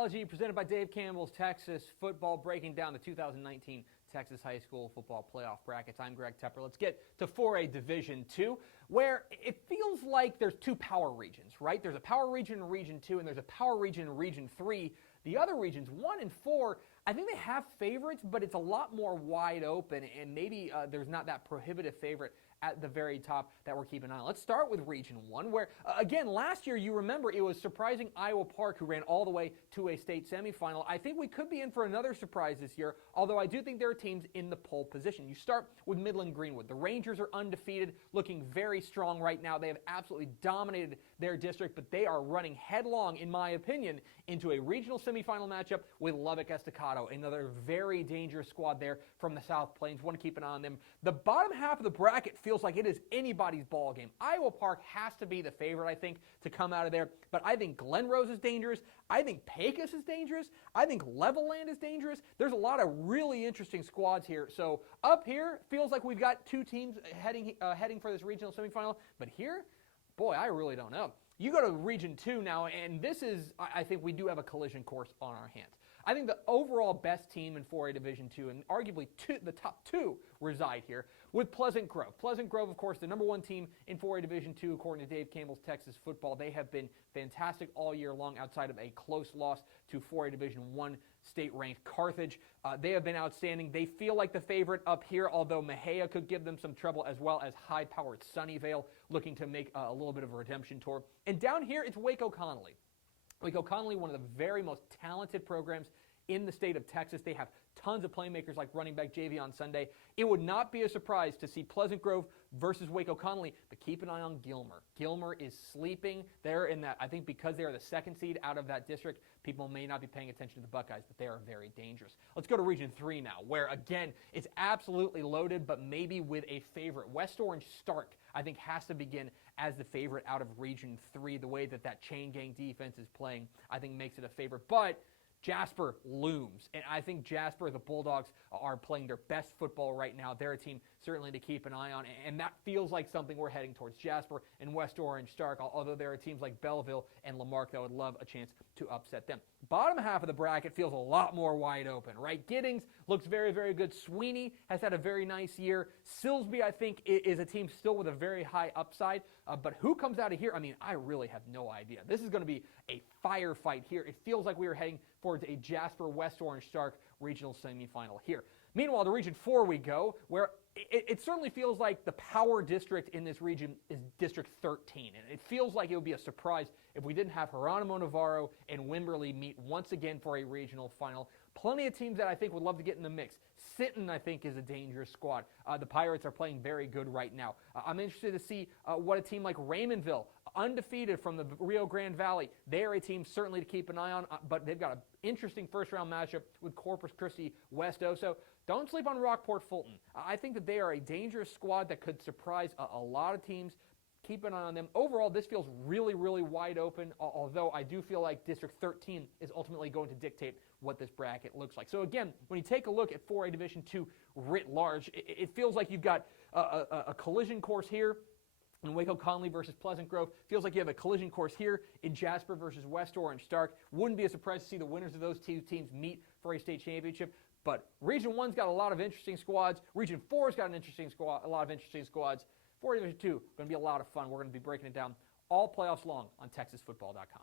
Bracketology, presented by Dave Campbell's Texas Football, breaking down the 2019 Texas High School Football Playoff brackets. I'm Greg Tepper. Let's get to 4A Division II, where it feels like there's two power regions, right? There's a power region in Region 2, and there's a power region in Region 3. The other regions, 1 and 4, I think they have favorites, but it's a lot more wide open, and maybe there's not that prohibitive favorite at the very top that we're keeping an eye on. Let's start with Region 1, where, again, last year, you remember, it was surprising Iowa Park who ran all the way to a state semifinal. I think we could be in for another surprise this year, although I do think there are teams in the pole position. You start with Midland Greenwood. The Rangers are undefeated, looking very strong right now. They have absolutely dominated their district, but they are running headlong, in my opinion, into a regional semifinal matchup with Lubbock Estacado, another very dangerous squad there from the South Plains. Want to keep an eye on them. The bottom half of the bracket feels like it is anybody's ball game. Iowa Park has to be the favorite, I think, to come out of there, but I think Glen Rose is dangerous. I think Pecos is dangerous. I think Levelland is dangerous. There's a lot of really interesting squads here. So up here, feels like we've got two teams heading for this regional semifinal, but here, boy, I really don't know. You go to Region 2 now, and this is, I think we do have a collision course on our hands. I think the overall best team in 4A Division II, and arguably the top two, reside here with Pleasant Grove. Pleasant Grove, of course, the number one team in 4A Division II, according to Dave Campbell's Texas Football. They have been fantastic all year long outside of a close loss to 4A Division I state-ranked Carthage. They have been outstanding. They feel like the favorite up here, although Mejia could give them some trouble, as well as high-powered Sunnyvale, looking to make a little bit of a redemption tour. And down here, it's Waco Connelly. Waco Connelly, one of the very most talented programs in the state of Texas. They have tons of playmakers like running back Javion Sunday. It would not be a surprise to see Pleasant Grove versus Waco Connelly, but keep an eye on Gilmer. Gilmer is sleeping. They're in that, I think because they are the second seed out of that district, people may not be paying attention to the Buckeyes, but they are very dangerous. Let's go to Region 3 now, where, again, it's absolutely loaded, but maybe with a favorite. West Orange Stark, I think, has to begin as the favorite out of Region 3. The way that chain gang defense is playing, I think, makes it a favorite. But Jasper looms, and I think Jasper, the Bulldogs, are playing their best football right now. They're a team certainly to keep an eye on, and that feels like something we're heading towards. Jasper and West Orange Stark, although there are teams like Belleville and Lamarck that would love a chance to upset them. Bottom half of the bracket feels a lot more wide open, right? Giddings looks very, very good. Sweeney has had a very nice year. Silsby, I think, is a team still with a very high upside, but who comes out of here? I mean, I really have no idea. This is going to be a firefight here. It feels like we are heading towards a Jasper-West Orange Stark regional semifinal here. Meanwhile, to Region 4 we go, where it certainly feels like the power district in this region is District 13. And it feels like it would be a surprise if we didn't have Geronimo Navarro and Wimberley meet once again for a regional final. Plenty of teams that I think would love to get in the mix. Sinton, I think, is a dangerous squad. The Pirates are playing very good right now. I'm interested to see what a team like Raymondville, undefeated from the Rio Grande Valley, they are a team certainly to keep an eye on, but they've got an interesting first-round matchup with Corpus Christi West Oso. Don't sleep on Rockport Fulton. I think that they are a dangerous squad that could surprise a lot of teams. Keep an eye on them. Overall, this feels really, really wide open, although I do feel like District 13 is ultimately going to dictate what this bracket looks like. So again, when you take a look at 4A Division II writ large, it feels like you've got a collision course here in Waco Connelly versus Pleasant Grove. Feels like you have a collision course here in Jasper versus West Orange Stark. Wouldn't be a surprise to see the winners of those two teams meet for a state championship. But Region 1's got a lot of interesting squads. Region 4's got a lot of interesting squads. 4A Division II, going to be a lot of fun. We're going to be breaking it down all playoffs long on TexasFootball.com.